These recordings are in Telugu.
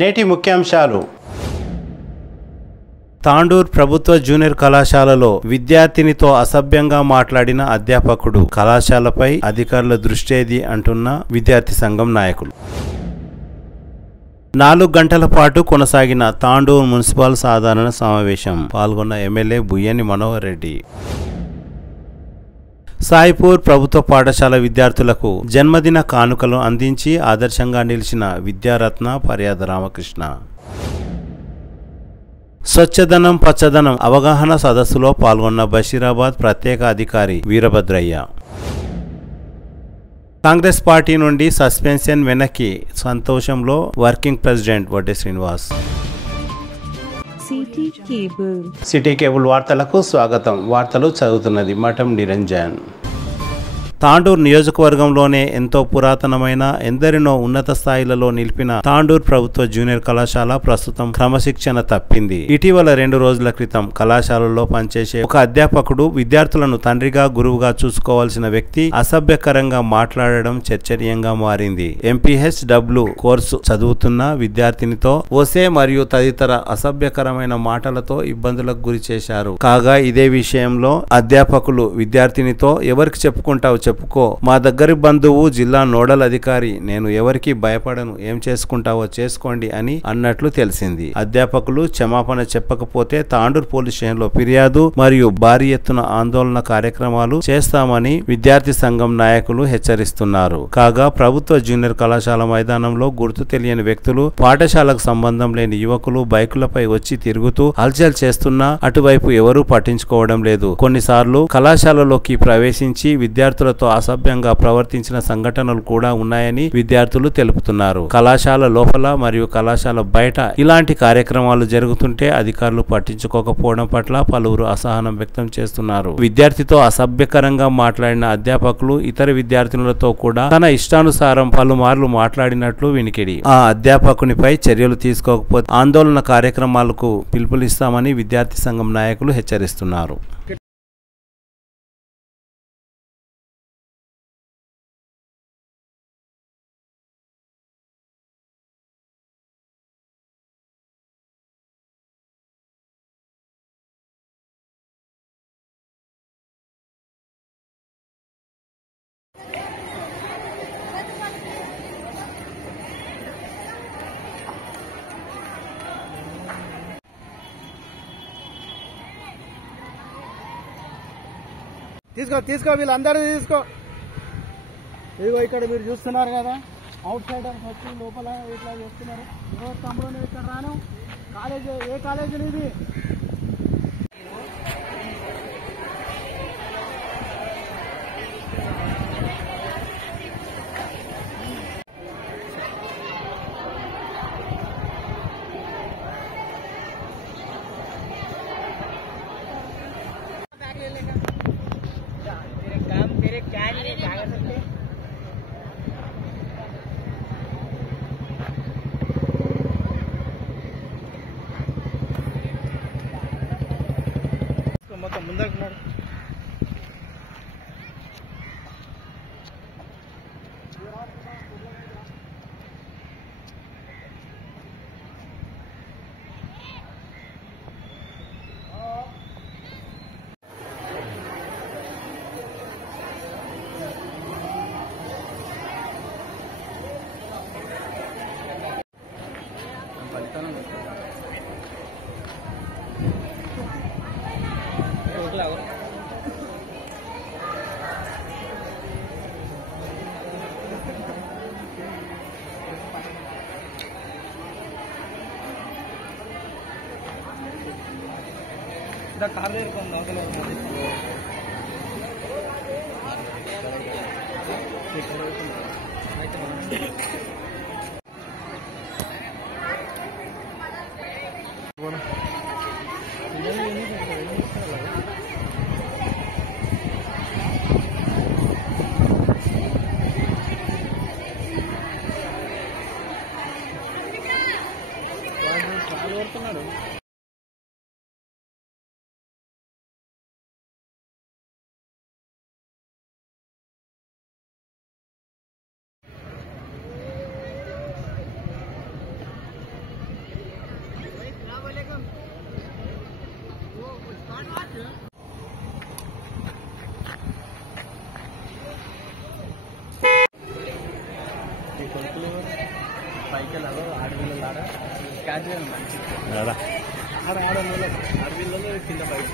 నేటి ముఖ్యాంశాలు. తాండూర్ ప్రభుత్వ జూనియర్ కళాశాలలో విద్యార్థినితో అసభ్యంగా మాట్లాడిన అధ్యాపకుడు, కళాశాలపై అధికారుల దృష్టేది అంటున్న విద్యార్థి సంఘం నాయకులు. 4 గంటల పాటు కొనసాగిన తాండూర్ మున్సిపల్ సాధారణ సమావేశం. పాల్గొన్న ఎమ్మెల్యే బుయ్యని మనోహర్ రెడ్డి. సాయిపూర్ ప్రభుత్వ పాఠశాల విద్యార్థులకు జన్మదిన కానుకలు అందించి ఆదర్శంగా నిలిచిన విద్యారత్న పర్యాద రామకృష్ణ. స్వచ్ఛదనం పచ్చదనం అవగాహన సదస్సులో పాల్గొన్న బషీరాబాద్ ప్రత్యేక అధికారి వీరభద్రయ్య. కాంగ్రెస్ పార్టీ నుండి సస్పెన్షన్ వెనక్కి, సంతోషంలో working president Vadde Srinivas. City cable వార్తలకు స్వాగతం. వార్తలు చదువుతున్నది మఠం నిరంజన్. తాండూర్ నియోజకవర్గంలోనే ఎంతో పురాతనమైన, ఎందరినో ఉన్నత స్థాయిలలో నిలిపిన తాండూర్ ప్రభుత్వ జూనియర్ కళాశాల ప్రస్తుతం క్రమశిక్షణ తప్పింది. ఇటీవల 2 రోజుల క్రితం కళాశాలలో పనిచేసే ఒక అధ్యాపకుడు విద్యార్థులను తండ్రిగా, గురువుగా చూసుకోవాల్సిన వ్యక్తి అసభ్యకరంగా మాట్లాడడం చర్చనీయంగా మారింది. MPHW కోర్సు చదువుతున్న విద్యార్థినితో ఓసే మరియు తదితర అసభ్యకరమైన మాటలతో ఇబ్బందులకు గురి చేశారు. కాగా ఇదే విషయంలో అధ్యాపకులు విద్యార్థినితో ఎవరికి చెప్పుకుంటావు చెప్పుకో, మా దగ్గరి బంధువు జిల్లా నోడల్ అధికారి, నేను ఎవరికి భయపడను, ఏం చేసుకుంటావో చేసుకోండి అని అన్నట్లు తెలిసింది. అధ్యాపకులు క్షమాపణ చెప్పకపోతే తాండూర్ పోలీస్ స్టేషన్లో ఫిర్యాదు మరియు భారీ ఎత్తున ఆందోళన కార్యక్రమాలు చేస్తామని విద్యార్థి సంఘం నాయకులు హెచ్చరిస్తున్నారు. కాగా ప్రభుత్వ జూనియర్ కళాశాల మైదానంలో గుర్తు తెలియని వ్యక్తులు, పాఠశాలకు సంబంధం లేని యువకులు బైకులపై వచ్చి తిరుగుతూ హల్చల్ చేస్తున్నా అటువైపు ఎవరూ పట్టించుకోవడం లేదు. కొన్నిసార్లు కళాశాలలోకి ప్రవేశించి విద్యార్థులతో అసభ్యంగా ప్రవర్తించిన సంఘటనలు కూడా ఉన్నాయని విద్యార్థులు తెలుపుతున్నారు. కళాశాల లోపల మరియు కళాశాల బయట ఇలాంటి కార్యక్రమాలు జరుగుతుంటే అధికారులు పట్టించుకోకపోవడం పట్ల పలువురు అసహనం వ్యక్తం చేస్తున్నారు. విద్యార్థితో అసభ్యకరంగా మాట్లాడిన అధ్యాపకులు ఇతర విద్యార్థినులతో కూడా తన ఇష్టానుసారం పలుమార్లు మాట్లాడినట్లు వినికిడి. ఆ అధ్యాపకునిపై చర్యలు తీసుకోకపోతే ఆందోళన కార్యక్రమాలకు పిలుపునిస్తామని విద్యార్థి సంఘం నాయకులు హెచ్చరిస్తున్నారు. తీసుకో వీళ్ళందరూ తీసుకో. ఇదిగో ఇక్కడ మీరు చూస్తున్నారు కదా, అవుట్ సైడ్ వచ్చి లోపల ఇట్లా చేస్తున్నారు. తమ్ముడు ఇక్కడ రాను, కాలేజీ ఏ కాలేజీ ఇది? మొత్తం ముందరకు కార్ కొడుతున్నాడు. కొడుకులు పైకి వెళ్ళారు ఆడవిల్లారా క్యాచ్ చేయాలి మంచి ఆడవిల్లలో కింద బయట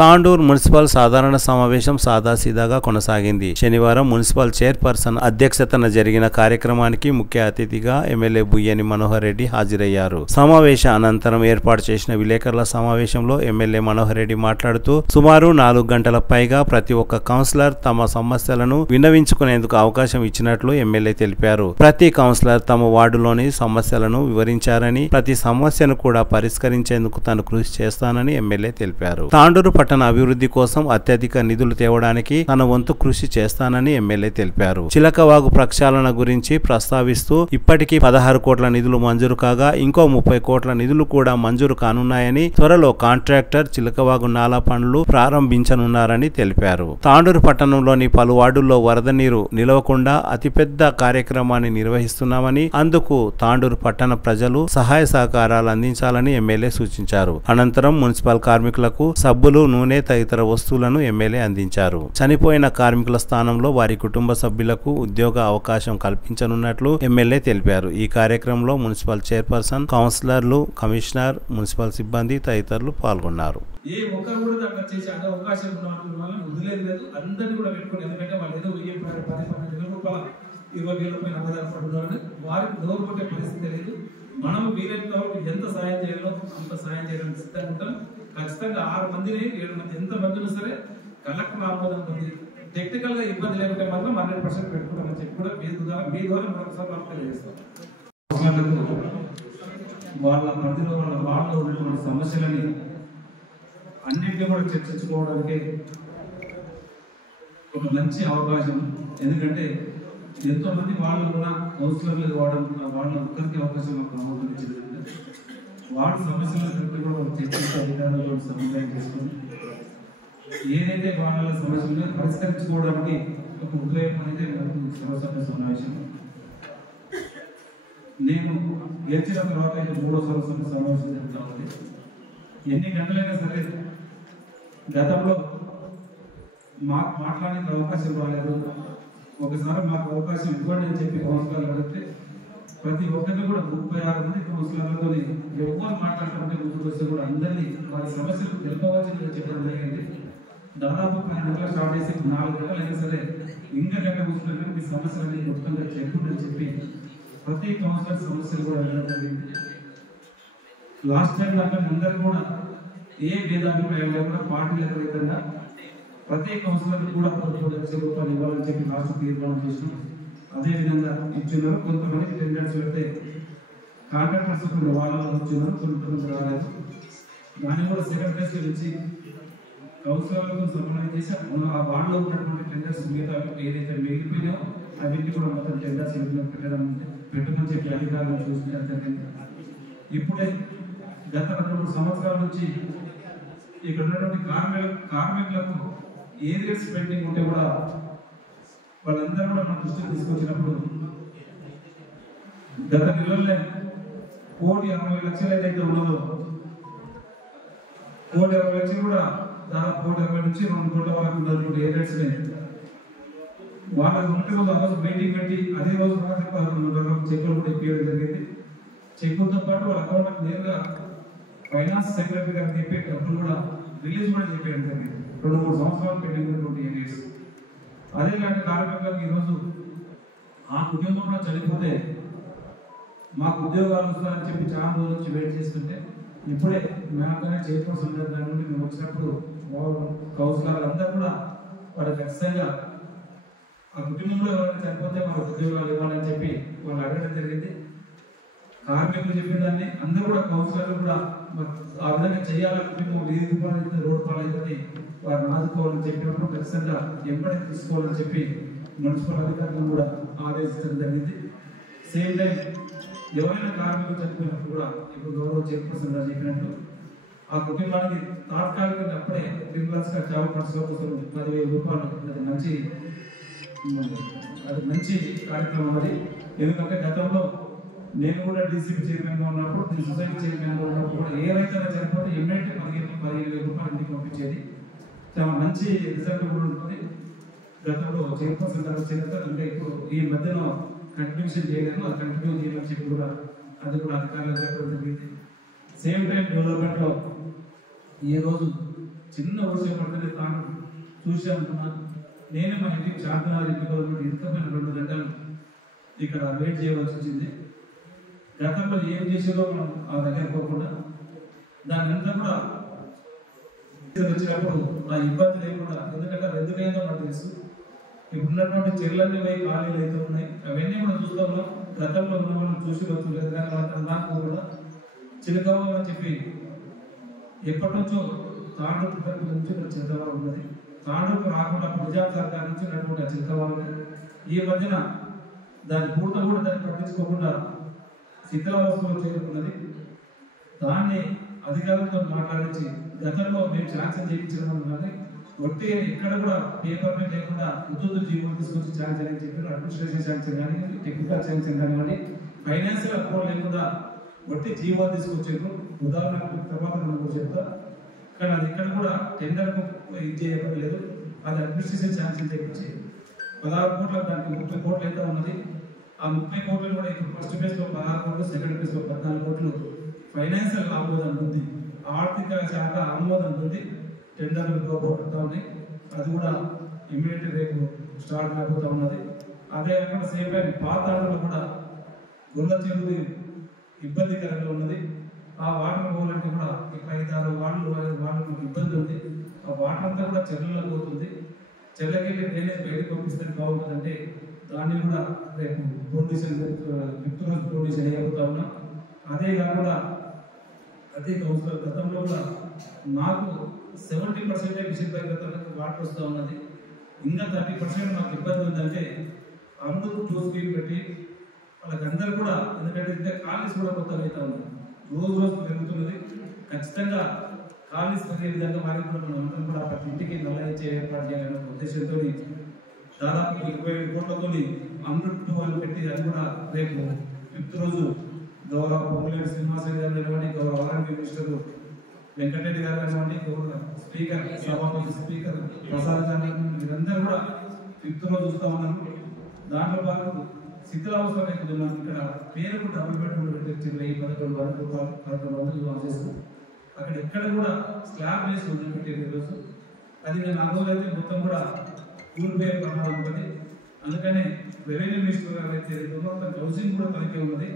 తాండూర్ మున్సిపల్ సాధారణ సమావేశం సాదాసీదాగా కొనసాగింది. శనివారం మున్సిపల్ చైర్పర్సన్ అధ్యక్షతన జరిగిన కార్యక్రమానికి ముఖ్య అతిథిగా ఎమ్మెల్యే బుయ్యని మనోహర్ రెడ్డి హాజరయ్యారు. సమావేశ అనంతరం ఏర్పాటు చేసిన విలేకరుల సమావేశంలో ఎమ్మెల్యే మనోహర్ రెడ్డి మాట్లాడుతూ సుమారు 4 గంటల పైగా ప్రతి ఒక్క కౌన్సిలర్ తమ సమస్యలను విన్నవించుకునేందుకు అవకాశం ఇచ్చినట్లు ఎమ్మెల్యే తెలిపారు. ప్రతి కౌన్సిలర్ తమ వార్డులోని సమస్యలను వివరించారని, ప్రతి సమస్యను కూడా పరిష్కరించేందుకు తాను కృషి చేస్తానని ఎమ్మెల్యే తెలిపారు. తాండూరు పట్టణ అభివృద్ధి కోసం అత్యధిక నిధులు తేవడానికి తన వంతు కృషి చేస్తానని ఎమ్మెల్యే తెలిపారు. చిలకవాగు ప్రక్షాళన గురించి ప్రస్తావిస్తూ ఇప్పటికీ 16 కోట్ల నిధులు మంజూరు కాగా ఇంకో 30 కోట్ల నిధులు కూడా మంజూరు కానున్నాయని, త్వరలో కాంట్రాక్టర్ చిలకవాగు నాలా పనులు ప్రారంభించనున్నారని తెలిపారు. తాండూరు పట్టణంలోని పలు వార్డుల్లో వరద నీరు నిలవకుండా అతిపెద్ద కార్యక్రమాన్ని నిర్వహిస్తున్నామని, అందుకు తాండూరు పట్టణ ప్రజలు సహాయ సహకారాలు అందించాలని ఎమ్మెల్యే సూచించారు. అనంతరం మున్సిపల్ కార్మికులకు సబ్బులు, నూనె తదితర వస్తువులను ఎమ్మెల్యే అందించారు. చనిపోయిన కార్మికుల స్థానంలో వారి కుటుంబ సభ్యులకు ఉద్యోగ అవకాశం కల్పించనున్నట్లు ఎమ్మెల్యే తెలిపారు. ఈ కార్యక్రమంలో మున్సిపల్ చైర్పర్సన్, కౌన్సిలర్లు, కమిషనర్, మున్సిపల్ సిబ్బంది తదితరులు పాల్గొన్నారు. ఏ ఒక్కరు కూడా దాంట్లో చేసే అవకాశం ఉన్న వాళ్ళని వదిలేదు లేదు, అందరినీ కూడా పెట్టుకోండి. ఎందుకంటే వాళ్ళు ఏదో 10-12 రూపాయలు 20,000 రూపాయలు ఆదాయపడుతున్నారని వారికి డోర్ కొట్టే పరిస్థితి లేదు. మనం వీలైనంత వరకు ఎంత సాయం చేయాలో అంత సాయం చేయడానికి సిద్ధంగా ఉంటాం. ఖచ్చితంగా 6 మందిని 7 మంది ఎంత మంది ఉన్నా సరే కలెక్టర్ ఆమోదం పొంది టెక్నికల్ గా ఇబ్బంది లేకుంటే మాత్రం 100% పెట్టుకోవాలని చెప్పి కూడా మీ ద్వారా మరొకసారి మనం తెలియజేస్తాం. వాళ్ళ పరిధిలో వాళ్ళ వార్డులో ఉన్నటువంటి సమస్యలని అన్నింటినీ కూడా చర్చించుకోవడానికి ఒక మంచి అవకాశం. ఎందుకంటే ఎంతో మంది వాళ్ళు కూడా కౌన్సిలర్లు వాడాలనుకున్న వాళ్ళ ఒక్కరికి అవకాశం ఇచ్చింది. వార్డు సమస్యలను కూడా చర్చించి అధికారులతో సమన్వయం చేసుకుని ఏదైతే వాళ్ళ సమస్యలను పరిష్కరించుకోవడానికి ఒక ఉద్యోగం అనేది సర్వసభ్య సమావేశం. నేను గెలిచిన తర్వాత ఇది 3వ సర్వసభ్య సమావేశం జరుగుతూ ఉంది. ఎన్ని గంటలైనా సరే గతంలో మాకు మాట్లాడడానికి అవకాశం రాలేదు. ఒకసారి మాకు అవకాశం ఇవ్వండి అని చెప్పి కౌన్సిలర్లు అడిగితే ప్రతి ఒక్కరిని కూడా 36 మంది కౌన్సిలర్లతో ఎవరు మాట్లాడుతుంటే ముందుకు వస్తే కూడా అందరినీ వారి సమస్యలు తెలుపవలసిందిగా చెప్పడం జరిగింది. దాదాపు 10 గంటలు స్టార్ట్ చేసి 4 గంటలు అయినా సరే ఇంకా గంట కూర్చుంటే మీ సమస్యలన్నీ మొత్తంగా చెప్పుందని చెప్పి ప్రతి కౌన్సిలర్ సమస్యలు కూడా వెళ్ళడం జరిగింది. లాస్ట్ టైం దాకా అందరూ కూడా ఏ భేదాభిప్రాయాలు లేకుండా పార్టీలకు విధంగా ప్రతి కౌన్సిలర్ కూడా 10 లక్షల రూపాయలు ఇవ్వాలని చెప్పి రాష్ట్ర తీర్మానం చేసినాం. అదేవిధంగా ఇచ్చినారు. కొంతమంది టెండర్స్ పెడితే కాంట్రాక్టర్స్ వాళ్ళలో వచ్చినారు, కొంతమంది రాలేదు. దాన్ని కూడా సెకండ్ ఫేజ్ నుంచి కౌన్సిలర్లతో సమన్వయం చేసి ఆ వార్డులో ఉన్నటువంటి టెండర్స్ మిగతా ఏదైతే మిగిలిపోయినాయో అవన్నీ కూడా మొత్తం టెండర్స్ పెట్టమని చెప్పి అధికారులను చూపించడం జరిగింది. ఇప్పుడే గత 2-3 సంవత్సరాల నుంచి ఇక్కడ ఉన్నటువంటి కార్మికులకు ఏరియాస్ పెండింగ్ ఉంటే కూడా వాళ్ళందరూ కూడా మన దృష్టికి తీసుకొచ్చినప్పుడు గత నెలల్లో 1,60,00,000 ఏదైతే ఉన్నదో 1,60,00,000 కూడా దాదాపు 1,20,00,000 నుంచి 2 కోట్ల వరకు ఉన్నటువంటి ఏరియాస్ వాళ్ళకి ఉంటే ఆ రోజు మీటింగ్ పెట్టి అదే రోజు రాత్రి 11 గంటలకు చెక్కులు కూడా ఇప్పించడం జరిగింది. చెక్కులతో పాటు వాళ్ళ అకౌంట్ నేరుగా ఫైనాన్స్ సెక్రటరీ గారికి చెప్పి డబ్బులు కూడా రిలీజ్ కూడా చెప్పేయడం జరిగింది. 2-3 సంవత్సరాలు పెండింగ్ ఉన్నటువంటి ఏరియాస్. అదేలాంటి కార్మికులకు ఈరోజు ఆ కుటుంబంలో చనిపోతే మాకు ఉద్యోగాలు వస్తారని చెప్పి చాలా రోజుల నుంచి వెయిట్ చేస్తుంటే ఇప్పుడే మేమనే చైర్పర్సన్ దాని నుండి మేము వచ్చినప్పుడు కౌన్సిలర్లు అందరూ కూడా వారు ఖచ్చితంగా ఆ కుటుంబంలో ఎవరైనా చనిపోతే వాళ్ళ ఉద్యోగాలు ఇవ్వాలని చెప్పి వాళ్ళు అడగడం జరిగింది. కార్మికులు చెప్పిన దాన్ని అందరూ కూడా కౌన్సిలర్లు కూడా ఆ విధంగా చేయాలని కుటుంబం 1000 రూపాయలు అయితే ₹100 అయితే వారిని ఆదుకోవాలని చెప్పినప్పుడు ఖచ్చితంగా ఎంబడి తీసుకోవాలని చెప్పి మున్సిపల్ అధికారులను కూడా ఆదేశించడం జరిగింది. సేమ్ టైం ఎవరైనా కార్మికులు చనిపోయినప్పుడు కూడా ఇప్పుడు గౌరవ చైర్పర్సన్ గారు చెప్పినట్టు ఆ కుటుంబానికి తాత్కాలికంగా అప్పుడే గా జాబ్ పర్సన్ కోసం 10,000 రూపాయలు అది మంచి కార్యక్రమం. అది ఎందుకంటే గతంలో నేను కూడా డీసీపీ చైర్మన్గా ఉన్నప్పుడు, నేను సొసైటీ చైర్మన్గా ఉన్నప్పుడు కూడా ఏ రైతైనా చనిపోతే ఇమ్మీడియట్లీ 15,000 రూపాయలు ఇంటికి పంపించేది. చాలా మంచి రిజల్ట్ కూడా ఉంటుంది. గతంలో చైర్పర్సన్ గారు చేస్తారు, ఇంకా ఇప్పుడు ఈ మధ్యన కంటిన్యూషన్ చేయలేదు, అది కంటిన్యూ చేయమని చెప్పి కూడా అది కూడా అధికారులు చెప్పడం జరిగింది. సేమ్ టైం డెవలప్మెంట్లో ఈ రోజు చిన్న వర్షం పడితే తాను చూసి అనుకున్నాను. నేనే మా ఇంటికి చార్మినార్ ఇంటి గవర్నమెంట్ ఇరుకపోయిన 2 గంటలు ఇక్కడ వెయిట్ చేయవలసి వచ్చింది. గతంలో ఏం చేసేదో మనం ఆ దగ్గర పోకుండా దాని అంతా కూడా వచ్చినప్పుడు నా ఇబ్బంది లేకుండా, ఎందుకంటే అది ఎందుకైందో నాకు తెలుసు. ఇప్పుడు ఉన్నటువంటి చెర్లన్నీ పోయి ఖాళీలు అయితే ఉన్నాయి, అవన్నీ కూడా చూస్తా ఉన్నాం. గతంలో ఉన్న మనం చూసి వచ్చలేదు, కానీ నాకు కూడా చిలకవ్వ అని చెప్పి ఎప్పటి నుంచో తాండూపు తరపు నుంచి ఇక్కడ చిలకవ్వ ఉన్నది. తాండూపు రాకుండా నిజాం సర్కార్ నుంచి ఉన్నటువంటి చిలకవ్వ ఈ మధ్యన దాని పూర్త కూడా దాన్ని పట్టించుకోకుండా శిథిలావస్థలో చేరుకున్నది. దాన్ని అధికారులతో మాట్లాడించి గతంలో మేము శాంక్షన్ చేయించడం కానీ ఒట్టి ఎక్కడ కూడా పేపర్ మీద లేకుండా ఉద్యోగ జీవనం తీసుకొచ్చి శాంక్షన్ అని చెప్పి అడ్మినిస్ట్రేషన్ శాంక్షన్ కానీ, టెక్నికల్ శాంక్షన్ కానివ్వండి, ఫైనాన్షియల్ అప్రూవల్ లేకుండా ఒట్టి జీవో తీసుకొచ్చారు. ఉదాహరణకు తర్వాత మనం చెప్తా, కానీ అది ఇక్కడ కూడా టెండర్కు ఇది చేయలేదు. అది అడ్మినిస్ట్రేషన్ శాంక్షన్ చేయించి 16 కోట్ల దానికి 30 కోట్లు అయితే ఉన్నది. ఆ 30 కోట్లు కూడా ఇప్పుడు ఫస్ట్ ఫేజ్ లో 16 కోట్లు, సెకండ్ ఫేజ్ లో 14 కోట్లు ఫైనాన్షియల్ ఆమోదం ఉంది, ఆర్థిక శాఖ ఆమోదం ఉంది. టెండర్లు పోతా ఉన్నాయి, అది కూడా ఇమ్మీడియట్ రేపు స్టార్ట్ అయిపోతా ఉన్నది. అదే కాకుండా సేమ్ టైం పాత ఆటలు కూడా గొల్ల చెరువు ఇబ్బందికరంగా ఉన్నది. ఆ వాటర్ పోవాలంటే కూడా ఇక్కడ 5-6 వాళ్ళకు ఇబ్బంది ఉంది. ఆ వాటర్ అంతా కూడా చెర్లలో పోతుంది. చెర్లకెళ్ళి డ్రైనేజ్ బయటకు పంపిస్తే బాగుంటుందంటే దాన్ని కూడా రేపు ప్రొడ్యూషన్ 5th రోజు ప్రొడ్యూషన్ అయిపోతా ఉన్నాం. అదే కాకుండా అదే కౌన్సిలర్ గతంలో కూడా నాకు 70% విషయం గతంలో వాటర్ వస్తూ ఉన్నది. ఇంకా 30% నాకు ఇబ్బంది ఉందంటే అందరూ 2 స్కీమ్ పెట్టి వాళ్ళకందరూ కూడా, ఎందుకంటే ఇంకా కాలేజ్ కూడా కొత్తగా అవుతా ఉంది, రోజు పెరుగుతున్నది. ఖచ్చితంగా కాలేజ్ పెరిగే విధంగా వారికి కూడా మనం అందరం కూడా ప్రతి ఇంటికి నల్ల ఇచ్చే ఏర్పాటు చేయాలనే ఉద్దేశంతో దాదాపు 27 కోట్లతో అమృత్ అని పెట్టి అది కూడా రేపు 5th రోజు గౌరవ పొంగులేటి శ్రీనివాసరెడ్డి గారు కానివ్వండి, గౌరవ ఆరోగ్య మినిస్టర్ వెంకటరెడ్డి గారు కానివ్వండి, గౌరవ స్పీకర్ సభాపతి స్పీకర్ ప్రసాద్ గారు, వీరందరూ కూడా 5th రోజు చూస్తా ఉన్నాము. దాంట్లో భాగం శిథిలావస్థ మనం ఇక్కడ పేరుకు డబుల్ బెడ్రూమ్ పెట్టించారు. 11,000 రూపాయలు 11,000 చేస్తాం. అక్కడ ఎక్కడ కూడా స్లాబ్ వేసి వదిలిపెట్టారు ఈరోజు. అది నేను ఆ రోజు అయితే మొత్తం కూడా కూలిపోయే ప్రమాదం ఉంటుంది. అందుకనే రెవెన్యూ మినిస్టర్ గారు అయితే హౌసింగ్ కూడా తనకే ఉన్నది.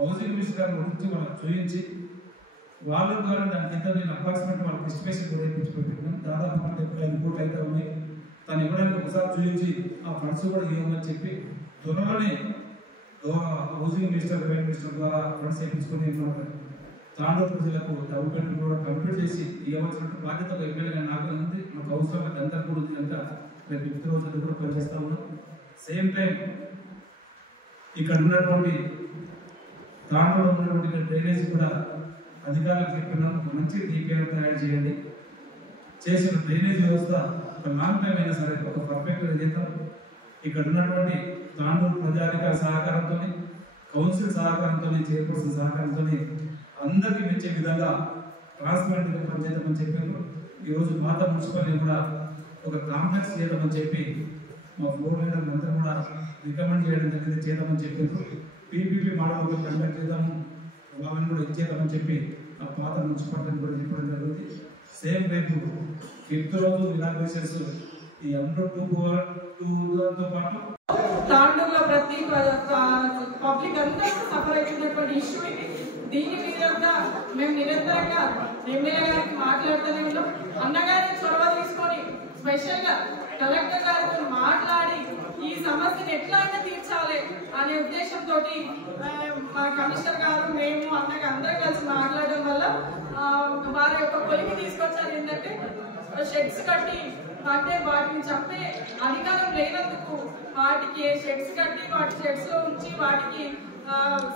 హౌసింగ్ మినిస్టర్ గారిని గురించి వాళ్ళకి చూపించి వాళ్ళ ద్వారా దాని కింద నేను అప్రాక్సిమేట్ వాళ్ళకి ఎస్టిమేషన్ కూడా పెట్టాను. దాదాపు 75 కోట్లు అయితే ఉన్నాయి. తను ఇవ్వడానికి ఒకసారి చూపించి ఆ ఫండ్స్ కూడా ఇవ్వమని చెప్పి త్వరలోనే హౌసింగ్ మినిస్టర్, రెవెన్యూ మినిస్టర్ ద్వారా ఫండ్స్ వేయించుకొని తాండూరు ప్రజలకు డబుల్ బెడ్రూమ్ కూడా కంప్లీట్ చేసి ఇవ్వాల్సిన బాధ్యత ఎమ్మెల్యేగా నాకు ఉంది, మా కౌన్సిలర్లకు అంతా కూడా ఉంది. అంతా రేపు 5th రోజు కూడా పనిచేస్తా ఉన్నాం. సేమ్ టైం ఇక్కడ ఉన్నటువంటి తాండూరులో ఉన్నటువంటి డ్రైనేజ్ కూడా అధికారులకు చెప్పినాం, మంచి డిపిఆర్ తయారు చేయండి. చేసిన డ్రైనేజ్ వ్యవస్థ ఒక లాంగ్ టైం అయినా సరే ఒక పర్ఫెక్ట్ చేద్దాం. ఇక్కడ ఉన్నటువంటి తాండూరు ప్రజాధికార సహకారంతో, కౌన్సిల్ సహకారంతో, చైర్పర్సన్ సహకారంతో అందరికీ మెచ్చే విధంగా ట్రాన్స్పరెంట్గా పనిచేద్దామని చెప్పారు. ఈరోజు పాత మున్సిపాలిటీ కూడా ఒక కాంప్లెక్స్ చేద్దామని చెప్పి మా ఫ్లోర్ లీడర్లు అందరూ కూడా రికమెండ్ చేయడం జరిగింది, చేద్దామని చెప్పారు. పీపీపీ మోడల్ కూడా కండక్ట్ చేద్దాము, వాళ్ళని కూడా ఇచ్చేద్దామని చెప్పి ఆ పాత మున్సిపాలిటీని కూడా చెప్పడం జరిగింది. సేమ్ రేపు 5th రోజు ఇనాగ్రేషన్స్ ఈ అమృత్ 2తో పాటు తాండూరులో ప్రతి పబ్లిక్ అంతా సఫర్ అవుతున్నటువంటి ఇష్యూ ఇది. దీని మీద మేము నిరంతరంగా ఎమ్మెల్యే గారికి మాట్లాడుతూనే ఉన్నాం. అన్నగారి చొరవ తీసుకొని స్పెషల్గా కలెక్టర్ గారితో మాట్లాడి ఈ సమస్యను ఎట్లా అయినా తీర్చాలి అనే ఉద్దేశంతో మా కమిషనర్ గారు, మేము అన్నగా అందరం కలిసి మాట్లాడడం వల్ల వారి యొక్క కొలికి తీసుకొచ్చారు. ఏంటంటే షెడ్స్ కట్టి, అంటే వాటిని చంపే అధికారం లేనందుకు వాటికి షెడ్స్ కట్టి వాటి షెడ్స్ లో ఉంచి వాటికి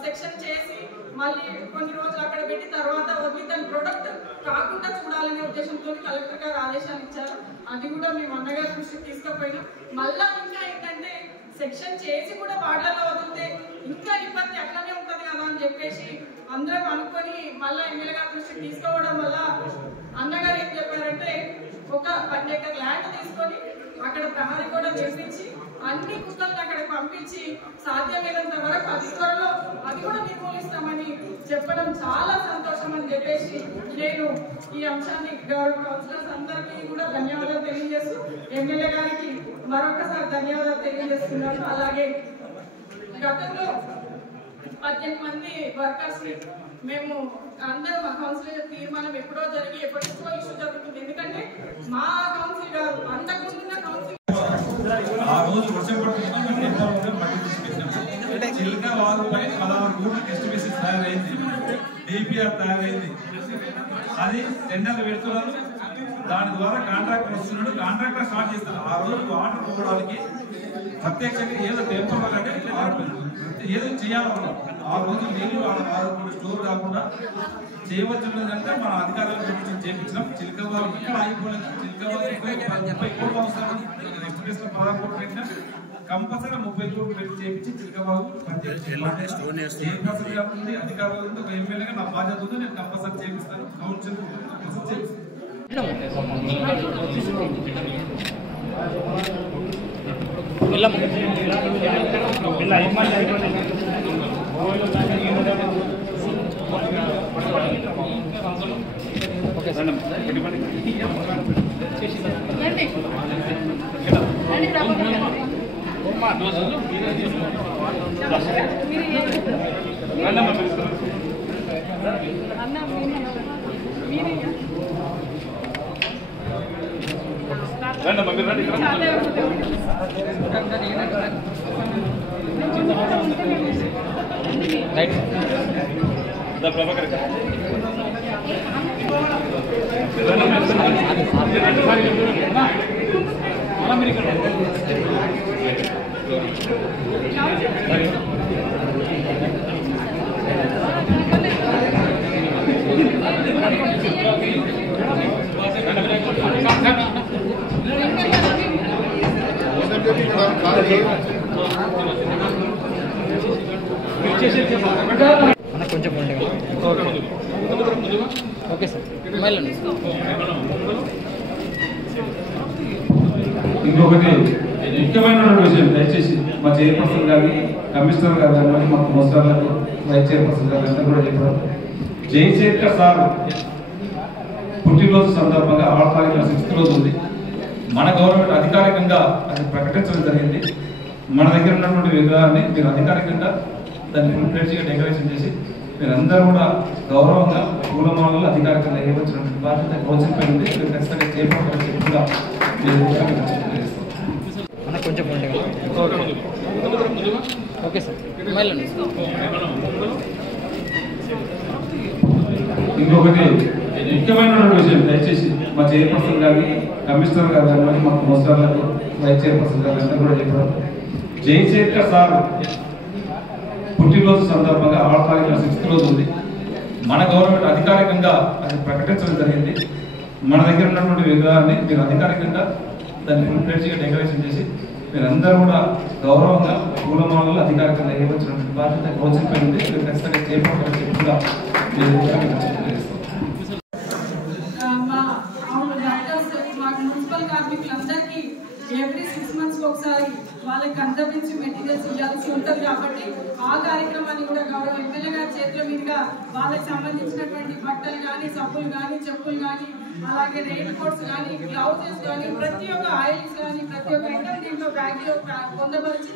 సెక్షన్ చేసి మళ్ళీ కొన్ని రోజులు అక్కడ పెట్టి తర్వాత వదిలి దాని ప్రొడక్ట్ కాకుండా చూడాలనే ఉద్దేశంతో కలెక్టర్ గారు ఆదేశాలు ఇచ్చారు. అది కూడా మేము అన్నగారి దృష్టికి తీసుకుపోయినాం. మళ్ళా ఇంకా ఏంటంటే సెక్షన్ చేసి కూడా వాటిలో వదిలితే ఇంకా ఇబ్బంది అట్లనే ఉంటుంది కదా అని చెప్పేసి అందరం అనుకొని మళ్ళీ ఎమ్మెల్యే గారి దృష్టికి తీసుకోవడం వల్ల అన్నగారు ఏం చెప్పారంటే ఒక 10 ఎకర్ ల్యాండ్ తీసుకొని అక్కడ ప్రహరీ కూడా నిర్మించి అన్ని కుక్కలను అక్కడికి పంపించి సాధ్యమైనంత వరకు అతి త్వరలో అది కూడా నిర్మూలిస్తామని చెప్పడం చాలా సంతోషం అని చెప్పేసి నేను ఈ అంశాన్ని గౌరవ కౌన్సిలర్స్ అందరికీ కూడా ధన్యవాదాలు తెలియజేస్తూ ఎమ్మెల్యే గారికి మరొకసారి ధన్యవాదాలు తెలియజేస్తున్నాను. అలాగే గతంలో 18 మంది వర్కర్స్ ని మేము అందరూ మా కౌన్సిలర్ తీర్మానం ఎప్పుడో జరిగి ఎప్పటికో ఇష్యూ జరుగుతుంది. ఎందుకంటే మా కౌన్సిల్ గారు అంతకుముందున్న కౌన్సిల్ ఆ రోజు వర్షం పడుతుంది చిల్కా వారు 16 కోట్ల ఎస్టిమేషన్ తయారైంది, డిపిఆర్ తయారైంది. అది టెండర్లు పెడుతున్నారు, దాని ద్వారా కాంట్రాక్టర్ వస్తున్నాడు, కాంట్రాక్టర్ స్టార్ట్ చేస్తారు. ఆ రోజు వాటర్ పోవడానికి ప్రత్యక్షంగా ఏదో టెంపర్ అంటే ఏదో చేయాలన్నా ఆ రోజు నీళ్ళు స్టోర్ కాకుండా చేయవచ్చున్నదంటే మన అధికారులను గురించి చేయించినాం. చిలకవారు ఇక్కడ ఆగిపోలేదు, చిలకవారు 30 కోట్లు అవసరం, ఎస్టిమేషన్ 16 కోట్లు పెట్టినా కంపల్సరీ 30 కోట్లు పెట్టి చేయించి చిలకవారు పనిచేస్తుంది. కాబట్టి అధికారులు ఒక ఎమ్మెల్యేగా నా బాధ్యత ఉంది, నేను కంపల్సరీ చేపిస్తాను. కౌన్సిల్ చేపిస్తాను. కొంచెం ఓకే సార్. ఇంకొకటి ముఖ్యమైనటువంటి విషయం, దయచేసి మా చైర్పర్సన్ గారిని, కమిషనర్ గారు కానీ మా మోసాలకు వైస్ చైర్పర్సన్ గారు అందరూ కూడా చెప్పారు. జయశేఖర్ సార్ పుట్టినరోజు సందర్భంగా 6 తారీఖున 6th రోజు ఉంది. మన గవర్నమెంట్ అధికారికంగా అది ప్రకటించడం జరిగింది. మన దగ్గర ఉన్నటువంటి విగ్రహాన్ని మీరు అధికారికంగా దాన్ని ఫుల్ ప్లేట్గా డెకరేషన్ చేసి మీరందరూ కూడా గౌరవంగా పూలమాలలో అధికారికంగా వేయవచ్చినటువంటి బాధ్యత కౌన్సిల్ పై ఉంది. మీరు ఖచ్చితంగా చేపట్టాలని కూడా కొంచెం ఓకే సార్. ఇంకొకటి ముఖ్యమైనటువంటి విషయం, దయచేసి మా చైర్పర్సన్ గారిని, కమిషనర్ గారు కానీ మా మోసాలకు వైస్ చైర్పర్సన్ గారు అందరూ కూడా చెప్పారు. జయశేఖర్ సార్ పుట్టినరోజు సందర్భంగా 6 తారీఖున 6th రోజు ఉంది. మన గవర్నమెంట్ అధికారికంగా అది ప్రకటించడం జరిగింది. మన దగ్గర ఉన్నటువంటి విగ్రహాన్ని మీరు అధికారికంగా దాన్ని ఫుల్ ప్లేట్గా డెకరేషన్ చేసి మీరందరూ కూడా గౌరవంగా పూలమాలలో అధికారికంగా వేయవచ్చినటువంటి బాధ్యత కౌన్సిల్ పై ఉంది. మీరు ఖచ్చితంగా చేపట్టాలని కూడా మున్సిపల్ కార్మికులందరికీ ఎవ్రీ 6 months ఒకసారి వాళ్ళకి అంతరించి మెటీరియల్స్ ఇవ్వాల్సి ఉంటుంది. కాబట్టి ఆ కార్యక్రమాన్ని కూడా గౌరవ ఎమ్మెల్యే గారి చేతుల మీదుగా వాళ్ళకి సంబంధించినటువంటి బట్టలు కానీ, సబ్బులు కానీ, చెప్పులు కానీ, అలాగే రెయిన్ కోట్స్ కానీ, గ్లౌజెస్ కానీ, ప్రతి ఒక్క ఆయిల్స్ కానీ, ప్రతి ఒక్క ఐటమ్ దీంట్లో బ్యాగ్లో పొందపరిచి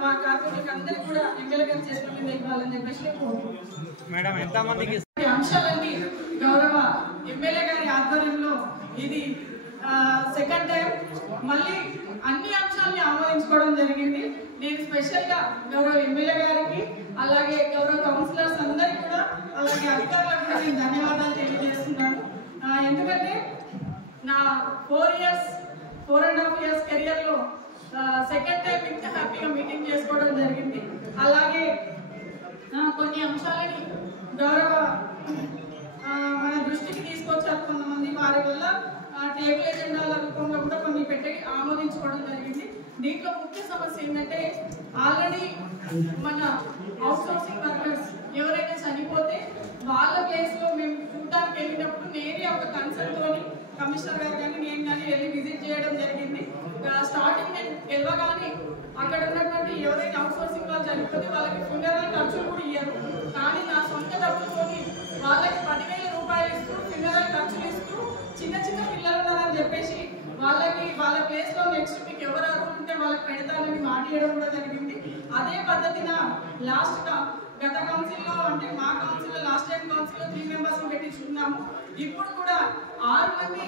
మా కార్మికులకు అందరికీ కూడా ఎమ్మెల్యే గారి చేతుల మీద ఇవ్వాలని చెప్పేసి కోరుకుంటున్నాం. అంశాలన్నీ గౌరవ ఎమ్మెల్యే గారి ఆధ్వర్యంలో ఇది సెకండ్ టైం మళ్ళీ అన్ని అంశాలని ఆమోదించుకోవడం జరిగింది. నేను స్పెషల్ గా గౌరవ ఎమ్మెల్యే గారికి, అలాగే గౌరవ కౌన్సిలర్స్ అందరికీ కూడా, అలాగే అధికారులకు కూడా నేను ధన్యవాదాలు తెలియజేస్తున్నాను. ఎందుకంటే నా 4.5 years కెరియర్ లో సెకండ్ టైం ఇంత హ్యాపీగా మీటింగ్ చేసుకోవడం జరిగింది. అలాగే కొన్ని అంశాలని గౌరవ మన దృష్టికి తీసుకొచ్చారు కొంతమంది, వారి వల్ల టేబుల్ ఎజెండాల రూపంలో కూడా కొన్ని పెట్టి ఆమోదించుకోవడం జరిగింది. దీంట్లో ముఖ్య సమస్య ఏంటంటే ఆల్రెడీ మన అవుట్సోర్సింగ్ వర్కర్స్ ఎవరైనా చనిపోతే వాళ్ళ ప్లేస్లో మేము చూడటానికి వెళ్ళినప్పుడు నేనే ఒక కన్సర్న్ తోని కమిషనర్ గారు కానీ నేను కానీ వెళ్ళి విజిట్ చేయడం జరిగింది. స్టార్టింగ్ నేను వెళ్ళగానే అక్కడ ఉన్నటువంటి ఎవరైనా అవుట్సోర్సింగ్ వాళ్ళు చనిపోతే వాళ్ళకి ఫింగరల్ ఖర్చులు కూడా ఇయ్యరు. కానీ నా సొంత డబ్బుతోని వాళ్ళకి 10,000 రూపాయలు ఇస్తూ ఫింగరల్ ఖర్చులు ఇస్తూ చిన్న చిన్న పిల్లలు ఉన్నారని చెప్పేసి వాళ్ళకి వాళ్ళ ప్లేస్లో నెక్స్ట్ మీకు ఎవరు అర్హులు ఉంటే వాళ్ళకి పెడతానని మాట్లాడడం కూడా జరిగింది. అదే పద్ధతిన గత కౌన్సిల్లో అంటే మా కౌన్సిల్లో లాస్ట్ టైం కౌన్సిల్లో 3 మెంబర్స్ పెట్టించుకున్నాము. ఇప్పుడు కూడా 6 మంది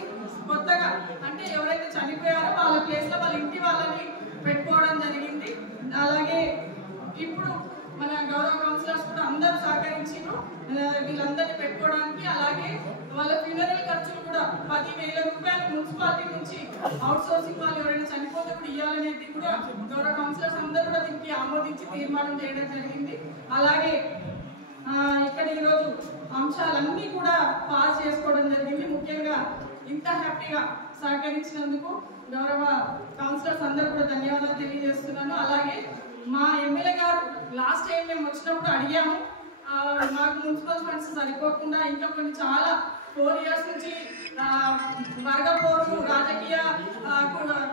కొత్తగా అంటే ఎవరైతే చనిపోయారో వాళ్ళ ప్లేస్లో వాళ్ళ ఇంటి వాళ్ళని పెట్టుకోవడం జరిగింది. అలాగే ఇప్పుడు మన గౌరవ కౌన్సిలర్స్ కూడా అందరూ సహకరించారు వీళ్ళందరినీ పెట్టుకోవడానికి. అలాగే వాళ్ళ ఫ్యూనరల్ ఖర్చులు కూడా 10,000 రూపాయలు మున్సిపాలిటీ నుంచి అవుట్సోర్సింగ్ వాళ్ళు ఎవరైనా చనిపోతే కూడా ఇవ్వాలనేది కూడా గౌరవ కౌన్సిలర్స్ అందరూ కూడా దీనికి ఆమోదించి తీర్మానం చేయడం జరిగింది. అలాగే ఇక్కడ ఈరోజు అంశాలన్నీ కూడా పాస్ చేసుకోవడం జరిగింది. ముఖ్యంగా ఇంత హ్యాపీగా సహకరించినందుకు గౌరవ కౌన్సిలర్స్ అందరూ కూడా ధన్యవాదాలు తెలియజేస్తున్నాను. అలాగే మా ఎమ్మెల్యే గారు లాస్ట్ టైం మేము వచ్చినప్పుడు అడిగాము మాకు మున్సిపల్ ఫండ్స్ సరిపోకుండా ఇంకా కొన్ని చాలా 4 years నుంచి వర్గపోరు రాజకీయ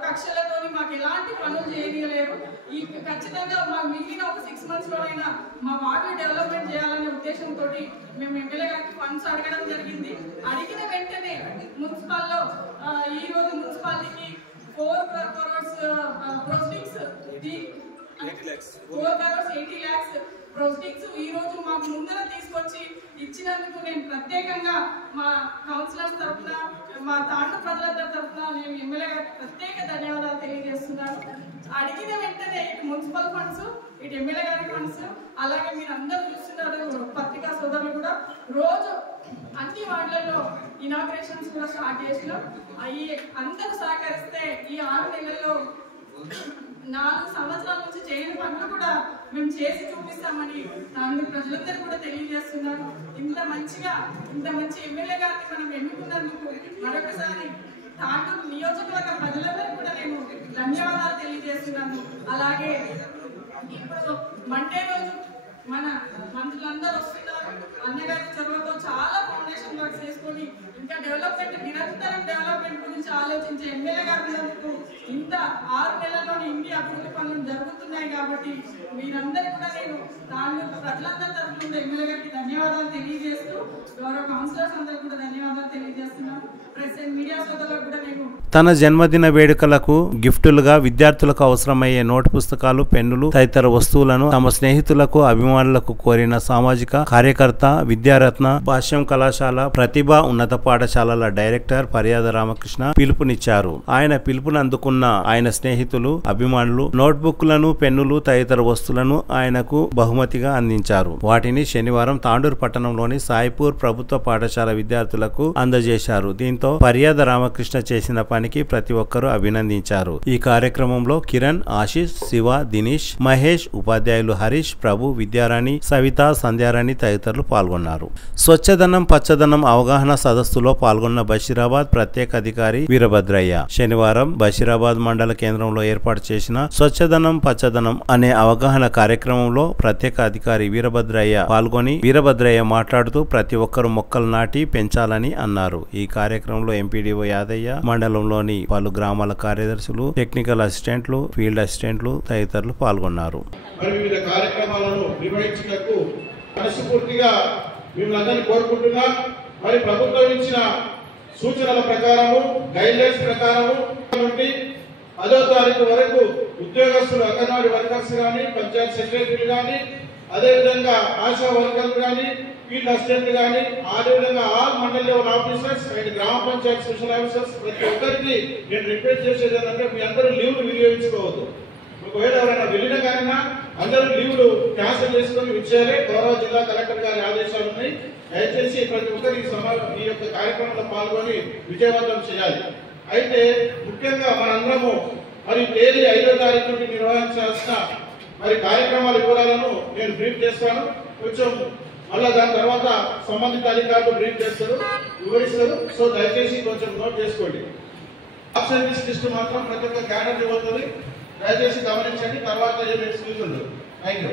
కక్షలతో మాకు ఎలాంటి పనులు చేయలేరు. ఈ ఖచ్చితంగా మాకు మిగిలిన ఒక 6 months లోనైనా మా వార్డుని డెవలప్మెంట్ చేయాలనే ఉద్దేశంతో మేము ఎమ్మెల్యే గారికి ఫండ్స్ అడగడం జరిగింది. అడిగిన వెంటనే మున్సిపల్లో ఈ రోజు మున్సిపాలిటీకి 4 crores proceedings 4 crores 80 lakhs proceedings ఈ రోజు మాకు ముందర తీసుకొచ్చి ఇచ్చినందుకు నేను ప్రత్యేకంగా మా కౌన్సిలర్స్ తరఫున మా తాండూరు ప్రజలందరి తరఫున నేను ఎమ్మెల్యే గారికి ప్రత్యేక ధన్యవాదాలు తెలియజేస్తున్నాను. అడిగిన వెంటనే ఇటు మున్సిపల్ ఫండ్స్ ఇటు ఎమ్మెల్యే గారి ఫండ్స్ అలాగే మీరు అందరూ చూస్తున్నారు పత్రికా సోదరులు కూడా రోజు అన్ని వార్డులలో ఇనాగ్రేషన్స్ కూడా స్టార్ట్ చేసినాం. అవి అందరూ సహకరిస్తే ఈ 6 నెలల్లో 4 సంవత్సరాల నుంచి చేయని పనులు కూడా మేము చేసి చూపిస్తామని తాండూరు ప్రజలందరూ కూడా తెలియజేస్తున్నాను. ఇంత మంచి ఎమ్మెల్యే గారిని మనం ఎన్నుకున్నందుకు మరొకసారి తాండూరు నియోజకవర్గ ప్రజలందరూ కూడా నేను ధన్యవాదాలు తెలియజేస్తున్నాను. అలాగే ఇప్పుడు మండే రోజు మన మంత్రులందరూ వస్తున్నారు. అన్నగారి చొరవతో చాలా ఫౌండేషన్ వర్క్స్ చేసుకొని ఇంకా డెవలప్మెంట్ నిరంతరం డెవలప్మెంట్ గురించి ఆలోచించే ఎమ్మెల్యే గారు ఉన్నందుకు ఇంత 6 నెలల్లోనే ఇన్ని అభివృద్ధి పనులు జరుగుతున్నాయి. కాబట్టి మీరందరూ కూడా నేను తాండూరు ప్రజలందరి తరఫున ఎమ్మెల్యే గారికి ధన్యవాదాలు తెలియజేస్తూ గౌరవ కౌన్సిలర్స్ అందరూ కూడా ధన్యవాదాలు తెలియజేస్తున్నాను. ప్రెస్ అండ్ మీడియా సోదరులకు కూడా నేను తన జన్మదిన వేడుకలకు గిఫ్టులుగా విద్యార్థులకు అవసరమయ్యే నోట్ పుస్తకాలు పెన్నులు తదితర వస్తువులను తమ స్నేహితులకు అభిమానులకు కోరిన సామాజిక కార్యకర్త విద్యారత్న భాష్యం కళాశాల ప్రతిభా ఉన్నత పాఠశాలల డైరెక్టర్ పర్యాద రామకృష్ణ పిలుపునిచ్చారు. ఆయన పిలుపును అందుకున్న ఆయన స్నేహితులు అభిమానులు నోట్బుక్లను పెన్నులు తదితర వస్తువులను ఆయనకు బహుమతిగా అందించారు. వాటిని శనివారం తాండూరు పట్టణంలోని సాయిపూర్ ప్రభుత్వ పాఠశాల విద్యార్థులకు అందజేశారు. దీంతో పర్యాద రామకృష్ణ చేసిన పనికి ప్రతి ఒక్కరూ అభినందించారు. ఈ కార్యక్రమంలో కిరణ్, ఆశీష్, శివ, దినేష్, మహేష్, ఉపాధ్యాయులు హరీష్, ప్రభు, విద్యారాణి, సవిత, సంధ్యారాణి తదితరులు పాల్గొన్నారు. స్వచ్ఛదనం పచ్చదనం అవగాహన సదస్సులో పాల్గొన్న బషీరాబాద్ ప్రత్యేక అధికారి వీరభద్రయ్య శనివారం బషీరాబాద్ మండల కేంద్రంలో ఏర్పాటు చేసిన స్వచ్ఛదనం పచ్చదనం అనే అవగాహన కార్యక్రమంలో ప్రత్యేక అధికారి వీరభద్రయ్య పాల్గొని వీరభద్రయ్య మాట్లాడుతూ ప్రతి ఒక్కరూ మొక్కలు నాటి పెంచాలని అన్నారు. ఈ కార్యక్రమంలో ఎంపీడీఓ యాదయ్య, మండలంలోని పలు గ్రామాల కార్యదర్శులు, టెక్నికల్ అసిస్టెంట్లు, ఫీల్డ్ అసిస్టెంట్లు తదితరులు పాల్గొన్నారు. వివిధ కార్యక్రమాలను నిర్వహించినకు మనస్ఫూర్తిగా మిమ్మల్ని కోరుకుంటున్నా. మరి ప్రభుత్వం ఇచ్చిన సూచనల ప్రకారము గైడ్లైన్స్ ప్రకారము 10వ తారీఖు వరకు ఉద్యోగస్తులు అంగన్వాడీ వర్కర్స్ కానీ పంచాయత్ సెక్రటరీలు కానీ అదేవిధంగా ఆశా వర్కర్లు కానీ ఫీల్డ్ అసిస్టెంట్ కానీ అదేవిధంగా all mandal level officers and గ్రామ పంచాయత్ స్పెషల్ ఆఫీసర్స్ ప్రతి ఒక్కరికి నేను రిక్వెస్ట్ చేసేది ఏంటంటే మీ అందరూ లీవ్లు వినియోగించుకోవద్దు. ఒకవేళ ఎవరైనా వెళ్ళిన కానీ అందరూ లీవ్లు క్యాన్సిల్ చేసుకొని ఇచ్చేయాలి. గౌరవ జిల్లా కలెక్టర్ గారి ఆదేశాలు ఉన్నాయి. దయచేసి ప్రతి ఒక్కరు ఈ యొక్క కార్యక్రమంలో పాల్గొని విజయవంతం చేయాలి. అయితే ముఖ్యంగా మనందరము మరి తేదీ 5వ తారీఖు నుండి నిర్వహించాల్సిన మరి కార్యక్రమాల వివరాలను నేను బ్రీఫ్ చేస్తాను. కొంచెం మళ్ళా దాని తర్వాత సంబంధిత అధికారులు బ్రీఫ్ చేస్తారు, వివరిస్తారు. సో దయచేసి కొంచెం నోట్ చేసుకోండి. ఆప్షన్ లిస్ట్ మాత్రం ప్రతి ఒక్క క్యాడర్ ఇవ్వతుంది. దయచేసి గమనించండి. తర్వాత ఏం ఎక్స్క్యూజ్ ఉండదు. Thank you.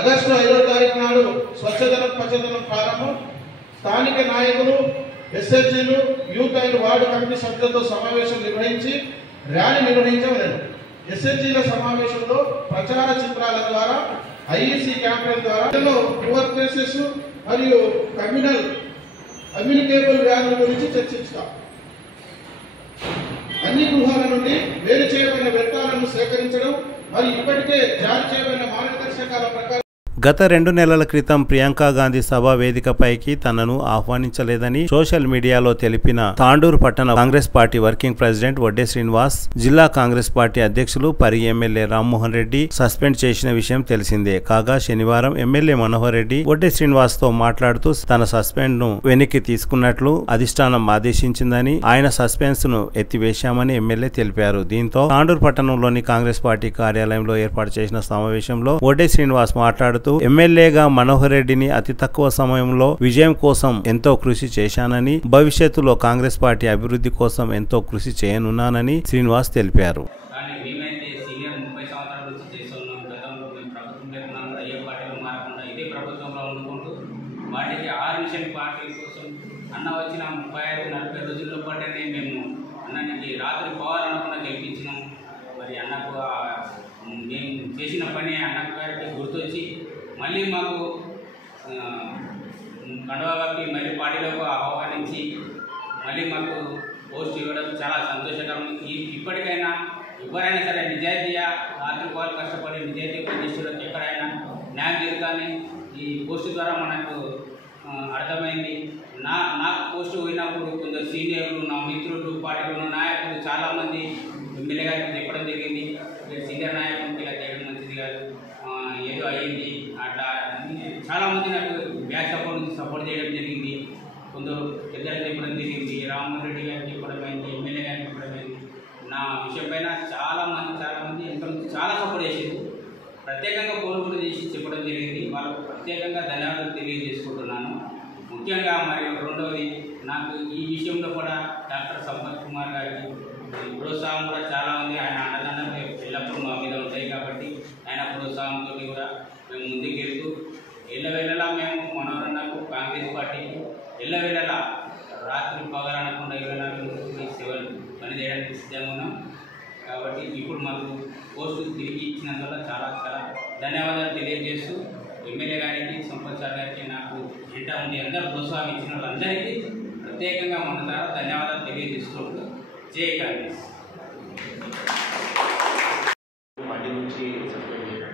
ఆగస్టు 5వ తారీఖు నాడు స్వచ్ఛదనం పచ్చదనం ప్రారంభం. స్థానిక నాయకులు, ఎస్ఎస్జీలు, యూత్ అండ్ వార్డు కమిటీ సభ్యులతో సమావేశం నిర్వహించి ర్యాలీ నిర్వహించలేదు. ఎస్ఎస్జీల సమావేశంలో ప్రచార చిత్రాల ద్వారా, ఐఈసీ క్యాంపెయిన్ ద్వారా పువర్ ప్లేసెస్ మరియు కమ్యూనికేబుల్ వ్యాధుల గురించి చర్చించుతాం. అన్ని గృహాల నుండి వేరు చేయబడిన వ్యర్థాలను సేకరించడం మరియు ఇప్పటికే జారీ చేయబడిన మార్గదర్శకాల ప్రకారం గత 2 నెలల క్రితం ప్రియాంక గాంధీ సభ వేదికపైకి తనను ఆహ్వానించలేదని సోషల్ మీడియాలో తెలిపిన తాండూరు పట్టణ Congress party working president Vadde Srinivas జిల్లా కాంగ్రెస్ పార్టీ అధ్యక్షులు పరిగి ఎమ్మెల్యే రామ్మోహన్ రెడ్డి సస్పెండ్ చేసిన విషయం తెలిసిందే. కాగా శనివారం ఎమ్మెల్యే మనోహర్ రెడ్డి వడ్డే శ్రీనివాస్ తో మాట్లాడుతూ తన సస్పెండ్ ను వెనక్కి తీసుకున్నట్లు అధిష్టానం ఆదేశించిందని, ఆయన సస్పెన్స్ ను ఎత్తివేశామని ఎమ్మెల్యే తెలిపారు. దీంతో తాండూరు పట్టణంలోని కాంగ్రెస్ పార్టీ కార్యాలయంలో ఏర్పాటు చేసిన సమావేశంలో వడ్డే శ్రీనివాస్ మాట్లాడుతూ ఎమ్మెల్యేగా మనోహర్ రెడ్డిని అతి తక్కువ సమయంలో విజయం కోసం ఎంతో కృషి చేశానని, భవిష్యత్తులో కాంగ్రెస్ పార్టీ అభివృద్ధి కోసం ఎంతో కృషి చేయనున్నానని శ్రీనివాస్ తెలిపారు. వాటికి 6 నిమిషం పార్టీల కోసం అన్న వచ్చిన 35-40 రోజుల్లో పాటనే మేము అన్నానికి రాత్రి పోవాలనుకున్న గెలిపించినాం. మరి అన్నకు మేము చేసిన పని అన్న గారికి గుర్తొచ్చి మళ్ళీ మాకు కండువా కప్పి మళ్ళీ పార్టీలోకి ఆహ్వానించి మళ్ళీ మాకు పోస్ట్ ఇవ్వడం చాలా సంతోషకరం. ఇప్పటికైనా ఎవరైనా సరే నిజాయితీగా రాత్రి పోవాలి కష్టపడి నిజాయితీ పనిచేసేటప్పుడు ఎక్కడైనా న్యాయం జరుగుతాని ఈ పోస్టు ద్వారా మనకు అర్థమైంది. నాకు పోస్టు పోయినప్పుడు కొందరు సీనియర్లు, నా మిత్రులు, పార్టీలో నాయకులు చాలామంది ఎమ్మెల్యే గారికి చెప్పడం జరిగింది. సీనియర్ నాయకులకి ఇలా చేయడం మంచిది కాదు, ఏదో అయ్యింది అట్లా చాలామంది నాకు బ్యాక్ సపోర్ట్ నుంచి సపోర్ట్ చేయడం జరిగింది. కొందరు పెద్దలు చెప్పడం జరిగింది, రామ్మోహన్ రెడ్డి గారికి చెప్పడం అయింది, ఎమ్మెల్యే గారికి చెప్పడం అయింది. నా విషయం పైన చాలామంది ఎంతో చాలా సపోర్ట్ చేసేది. ప్రత్యేకంగా ఫోన్ కూడా చేసి చెప్పడం జరిగింది. వాళ్ళకు ప్రత్యేకంగా ధన్యవాదాలు తెలియజేసుకుంటున్నాను. ముఖ్యంగా మరి రెండవది, నాకు ఈ విషయంలో కూడా డాక్టర్ సంపత్ కుమార్ గారికి ప్రోత్సాహం కూడా చాలా ఉంది. ఆయన అన్నదండలు ఎల్లప్పుడూ మా మీద ఉంటాయి కాబట్టి ఆయన ప్రోత్సాహంతో కూడా మేము ముందుకెళ్తూ ఎల్లవేళలా మేము మనోరన్నకు కాంగ్రెస్ పార్టీకి ఎల్లవేళలా రాత్రి పగలనకుండా 24/7 పని చేయడానికి సిద్ధంగా ఉన్నాం. కాబట్టి ఇప్పుడు మాకు పోస్టు తిరిగి ఇచ్చినందువల్ల చాలా ధన్యవాదాలు తెలియజేస్తూ ఎమ్మెల్యే గారికి, సంపత్ సార్ గారికి, నాకు ఇంట ఉండి అందరూ ప్రోత్సాహం ఇచ్చిన వాళ్ళందరికీ ప్రత్యేకంగా మన ద్వారా ధన్యవాదాలు తెలియజేసుకుంటూ జై కాంగ్రెస్. పార్టీ నుంచి సస్పెండ్ చేయడం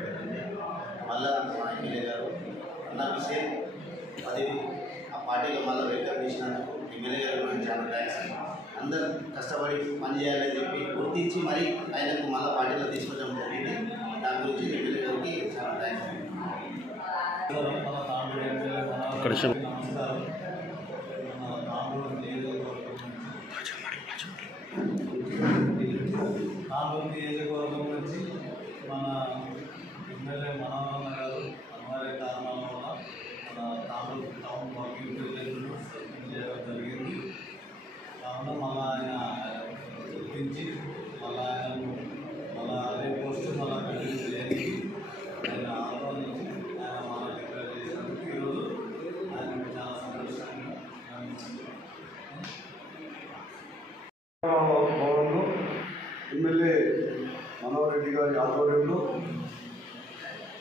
మళ్ళా మా ఎమ్మెల్యే గారు నాకు సేమ్ అది ఆ పార్టీలో మళ్ళీ వెల్కమ్ చేసినందుకు ఎమ్మెల్యే గారు కూడా చాలా థ్యాంక్స్. అందరూ కష్టపడి పని చేయాలని చెప్పి గుర్తించి మరీ ఆయనకు మళ్ళీ పార్టీలో తీసుకొచ్చడం జరిగింది. దాని గురించి ఎమ్మెల్యే గారికి చాలా థ్యాంక్స్. తాండూరు నియోజకవర్గం నుంచి మన ఎమ్మెల్యే మనోహర్ గారు అనివార్య కారణాల వల్ల మన తాండూరు టౌన్ వర్కింగ్ ప్రెసిడెంట్ను సస్పెండ్ చేయడం జరిగింది. కావున మళ్ళీ ఆయన గుర్తించి ఆయనను అదే పోస్టు కంటిన్యూ చేయండి ఆయన ఆహ్వానించి ఆయన మళ్ళీ డిక్లేర్ చేసినందుకు ఈరోజు ఆయనకు చాలా సంతోషంగా భవన్లో ఎమ్మెల్యే మనోహర్ రెడ్డి గారి ఆధ్వర్యంలో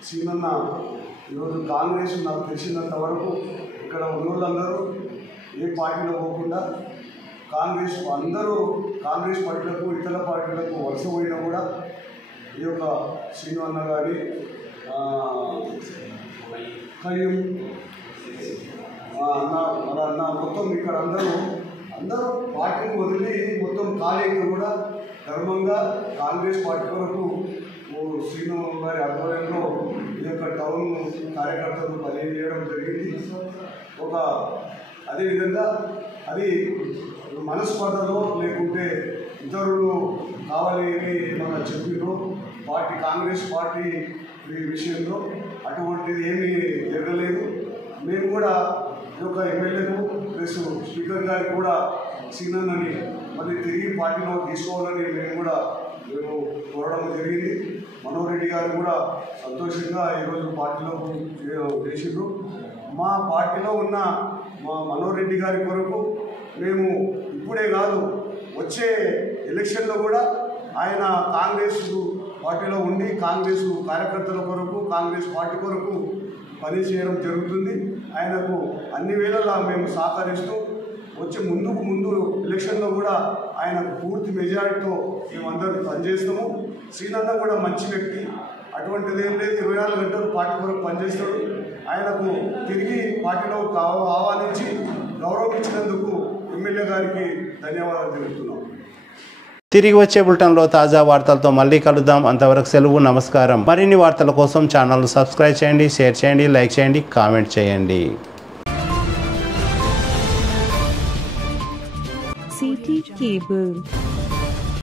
సీనన్న ఈరోజు కాంగ్రెస్ నాకు తెలిసినంత వరకు ఇక్కడ ఉన్నోళ్ళందరూ ఏ పార్టీలో పోకుండా అందరూ కాంగ్రెస్ పార్టీలకు ఇతర పార్టీలకు వలస పోయినా కూడా ఈ యొక్క శ్రీను అన్న గారి కయ్యం అన్న మొత్తం ఇక్కడ అందరూ పార్టీని వదిలి మొత్తం ఖాళీగా కూడా ధర్మంగా కాంగ్రెస్ పార్టీ వరకు శ్రీను గారి ఆధ్వర్యంలో ఈ యొక్క టౌన్ కార్యకర్తలు పనిచేయడం జరిగింది. అదేవిధంగా అది మనస్పర్ధలో లేకుంటే ఇతరులు కావాలని మన చెప్పినో కాంగ్రెస్ పార్టీ విషయంలో అటువంటిది ఏమీ జరగలేదు. మేము కూడా ఈ యొక్క ఎమ్మెల్యేకు ప్లస్ స్పీకర్ గారికి కూడా సీనన్నని మళ్ళీ తిరిగి పార్టీలో తీసుకోవాలని మేము కూడా మేము కోరడం జరిగింది. మనోహర్ రెడ్డి గారు కూడా సంతోషంగా ఈరోజు పార్టీలోకి చేసిండ్రు. మా పార్టీలో ఉన్న మా మనోహర్ రెడ్డి గారి కొరకు మేము ఇప్పుడే కాదు, వచ్చే ఎలక్షన్లో కూడా ఆయన కాంగ్రెస్ పార్టీలో ఉండి కాంగ్రెస్ కార్యకర్తల కొరకు, కాంగ్రెస్ పార్టీ కొరకు పనిచేయడం జరుగుతుంది. ఆయనకు అన్ని వేళలా మేము సహకరిస్తూ వచ్చే ముందు ఎలక్షన్లో కూడా ఆయనకు పూర్తి మెజారిటీతో మేమందరూ పనిచేస్తాము. శ్రీనన్న కూడా మంచి వ్యక్తి, అటువంటిది ఏం లేదు, 24 గంటలు పార్టీ కొరకు పనిచేస్తాడు. ఆయనకు తిరిగి పార్టీలో ఆహ్వానించి గౌరవించినందుకు ఎమ్మెల్యే గారికి ధన్యవాదాలు తెలుపుతున్నాం. తిరిగి వచ్చే బులెటిన్లో తాజా వార్తలతో మళ్ళీ కలుద్దాం. అంతవరకు సెలవు, నమస్కారం. మరిన్ని వార్తల కోసం ఛానల్ సబ్స్క్రైబ్ చేయండి, షేర్ చేయండి, లైక్ చేయండి, కామెంట్ చేయండి. CT Cable.